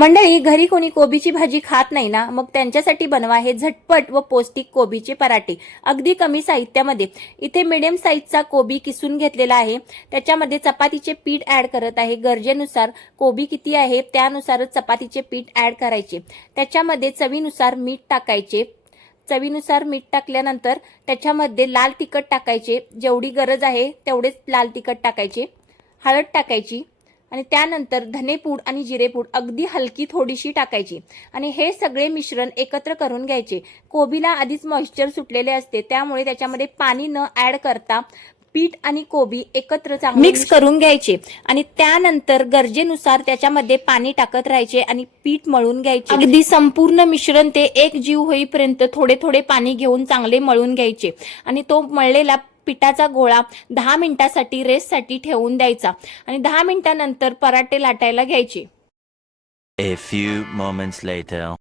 मंडळी, घरी कोणी कोबीची भाजी खात नाही ना, मग त्यांच्यासाठी बनवा हे झटपट व पौष्टिक कोबीचे पराठे अगदी कमी साहित्यामध्ये। इथे मीडियम साईजचा कोबी किसून घेतलेला आहे। त्याच्यामध्ये चपातीचे पीठ ऍड करत आहे। गरजेनुसार कोबी किती आहे त्यानुसारच चपातीचे पीठ ऍड करायचे। त्याच्यामध्ये चवीनुसार मीठ टाकायचे। चवीनुसार मीठ टाकल्यानंतर त्याच्यामध्ये लाल तिखट टाकायचे, जेवढी गरज आहे तेवढेच लाल तिखट टाकायचे। हळद टाकायची आणि त्यानंतर धनेपूड आणि जिरेपूड अगदी हलकी थोडीशी टाकायची आणि हे सगळे मिश्रण एकत्र करून घ्यायचे। कोबीला आधीच मॉइश्चर सुटलेले असते, त्यामुळे त्याच्यामध्ये पाणी न ऍड करता पीठ आणि कोबी एकत्र चांगले मिक्स करून घ्यायचे आणि त्यानंतर गरजेनुसार त्याच्यामध्ये पाणी टाकत राहायचे आणि पीठ मळून घ्यायचे। अगदी संपूर्ण मिश्रण ते एक जीव होईपर्यंत थोडे थोडे पाणी घेऊन चांगले मळून घ्यायचे आणि तो मळलेला पिठाचा गोळा 10 मिनिटांसाठी रेस्टसाठी ठेवून द्यायचा आणि 10 मिनिटांनंतर पराठे लाटायला घ्यायचे। A few moments later.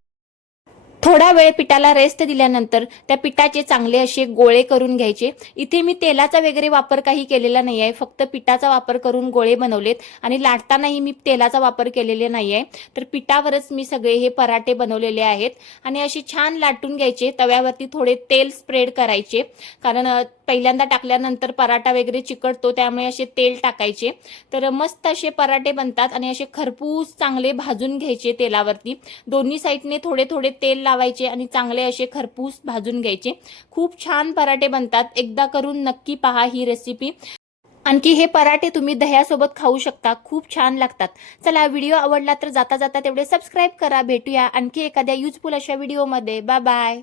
थोडा वेळ पिठाला रेस्ट दिल्यानंतर त्या पिठाचे चांगले असे गोळे करून घ्यायचे। इथे मी तेलाचा वगैरे वापर काही केलेला नाही आहे, फक्त पिठाचा वापर करून गोळे बनवलेत आणि लाटतानाही मी तेलाचा वापर केलेला नाही आहे। तर पिठावरच मी सगळे हे पराठे बनवलेले आहेत आणि असे छान लाटून घ्यायचे। तव्यावरती थोडे तेल स्प्रेड करायचे, कारण पहिल्यांदा टाकल्यानंतर पराठा वगैरे चिकटतो, त्यामुळे असे तेल टाकायचे। तर मस्त असे पराठे बनतात आणि असे खरपूस चांगले भाजून घ्यायचे तेलावरती। दोन्ही साईडने थोडे थोडे तेल लावायचे आणि चांगले असे खरपूस भाजून घ्यायचे। खूप छान पराठे बनतात, एकदा करून नक्की पहा ही रेसिपी। आणखी हे पराठे तुम्ही दह्यासोबत खाऊ शकता, खूप छान लागतात। चला, व्हिडिओ आवडला तर जाता जाता तेवढे सबस्क्राईब करा। भेटूया आणखी एखाद्या युजफुल अशा व्हिडिओमध्ये। Bye bye.